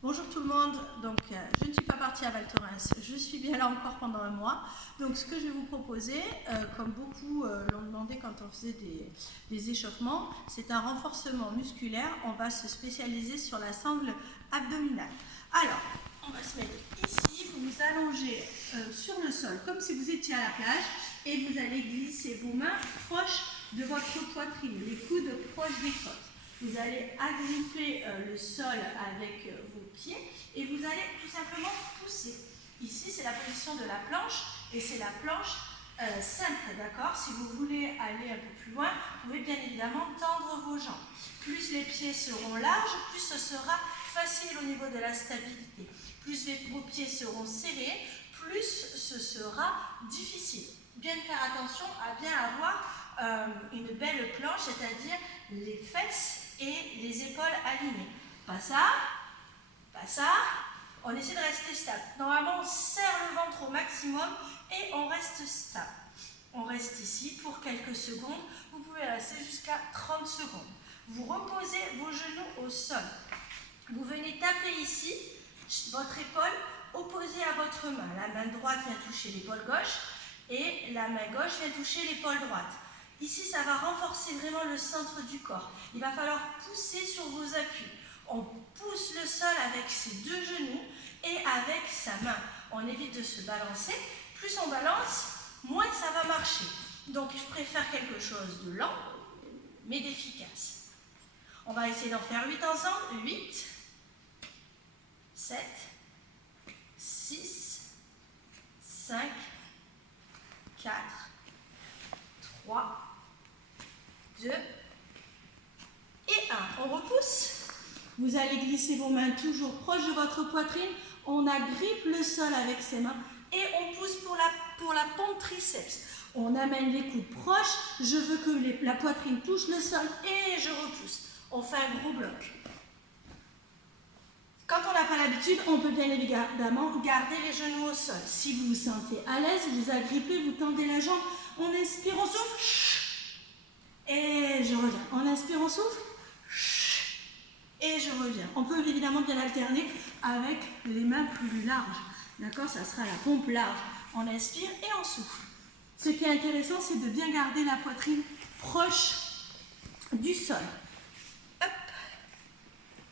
Bonjour tout le monde, donc je ne suis pas partie à Val Thorens, je suis bien là encore pendant un mois. Donc ce que je vais vous proposer, comme beaucoup l'ont demandé quand on faisait des échauffements, c'est un renforcement musculaire. On va se spécialiser sur la sangle abdominale. Alors, on va se mettre ici, vous vous allongez sur le sol comme si vous étiez à la plage et vous allez glisser vos mains proches de votre poitrine, les coudes proches des côtes. Vous allez agripper le sol avec vos pieds et vous allez tout simplement pousser. Ici, c'est la position de la planche et c'est la planche simple, d'accord? Si vous voulez aller un peu plus loin, vous pouvez bien évidemment tendre vos jambes. Plus les pieds seront larges, plus ce sera facile au niveau de la stabilité. Plus vos pieds seront serrés, plus ce sera difficile. Bien faire attention à bien avoir une belle planche, c'est-à-dire les fesses et les épaules alignées. Pas ça, pas ça. On essaie de rester stable. Normalement, on serre le ventre au maximum et on reste stable. On reste ici pour quelques secondes. Vous pouvez rester jusqu'à 30 secondes. Vous reposez vos genoux au sol. Vous venez taper ici, votre épaule opposée à votre main. La main droite vient toucher l'épaule gauche et la main gauche vient toucher l'épaule droite. Ici, ça va renforcer vraiment le centre du corps. Il va falloir pousser sur vos appuis. On pousse le sol avec ses deux genoux et avec sa main. On évite de se balancer. Plus on balance, moins ça va marcher. Donc, je préfère quelque chose de lent, mais d'efficace. On va essayer d'en faire 8 ensemble. 8, 7, 6, 5, 4, 3, 2 et 1. On repousse. Vous allez glisser vos mains toujours proches de votre poitrine. On agrippe le sol avec ses mains et on pousse pour la pompe triceps. On amène les coudes proches. Je veux que la poitrine touche le sol et je repousse. On fait un gros bloc. Quand on n'a pas l'habitude, on peut bien évidemment garder les genoux au sol. Si vous vous sentez à l'aise, vous agrippez, vous tendez la jambe. On inspire, on souffle. Et je reviens. On inspire, on souffle. Et je reviens. On peut évidemment bien alterner avec les mains plus larges. D'accord? Ça sera la pompe large. On inspire et on souffle. Ce qui est intéressant, c'est de bien garder la poitrine proche du sol. Hop.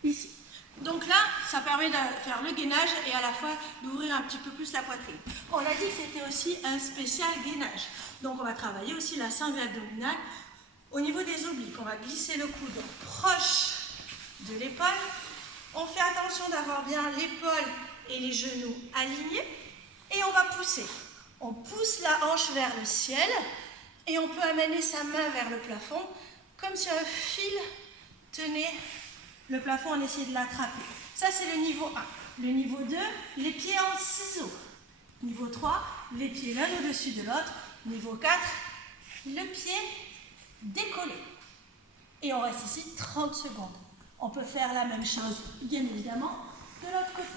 Ici. Donc là, ça permet de faire le gainage et à la fois d'ouvrir un petit peu plus la poitrine. On a dit que c'était aussi un spécial gainage. Donc on va travailler aussi la sangle abdominale au niveau des obliques. On va glisser le coude proche de l'épaule. On fait attention d'avoir bien l'épaule et les genoux alignés et on va pousser. On pousse la hanche vers le ciel et on peut amener sa main vers le plafond comme si un fil tenait le plafond, on essaie de l'attraper. Ça, c'est le niveau 1. Le niveau 2, les pieds en ciseaux. Niveau 3, les pieds l'un au-dessus de l'autre. Niveau 4, le pied décollé. Et on reste ici 30 secondes. On peut faire la même chose, bien évidemment, de l'autre côté.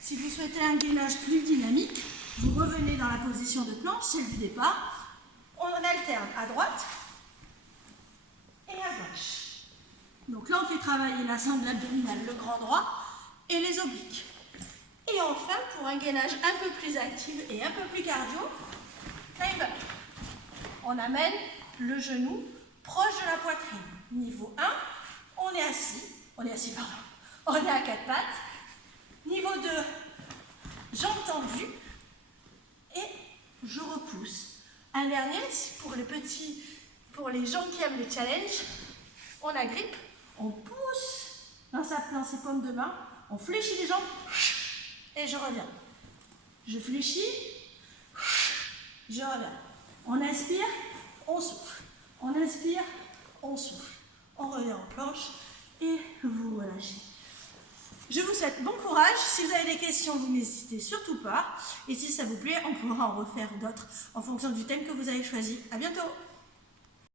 Si vous souhaitez un gainage plus dynamique, vous revenez dans la position de planche, celle du départ. On alterne à droite et à gauche. Donc là, on fait travailler la sangle abdominale, le grand droit et les obliques. Et enfin, pour un gainage un peu plus actif et un peu plus cardio, time up. On amène le genou proche de la poitrine. Niveau 1, on est à quatre pattes. Niveau 2, jambes tendues et je repousse. Un dernier, pour les gens qui aiment les challenges, on agrippe. On pousse dans ses paumes de main, on fléchit les jambes et je reviens. Je fléchis, je reviens. On inspire, on souffle. On inspire, on souffle. On revient en planche et vous relâchez. Je vous souhaite bon courage. Si vous avez des questions, vous n'hésitez surtout pas. Et si ça vous plaît, on pourra en refaire d'autres en fonction du thème que vous avez choisi. À bientôt!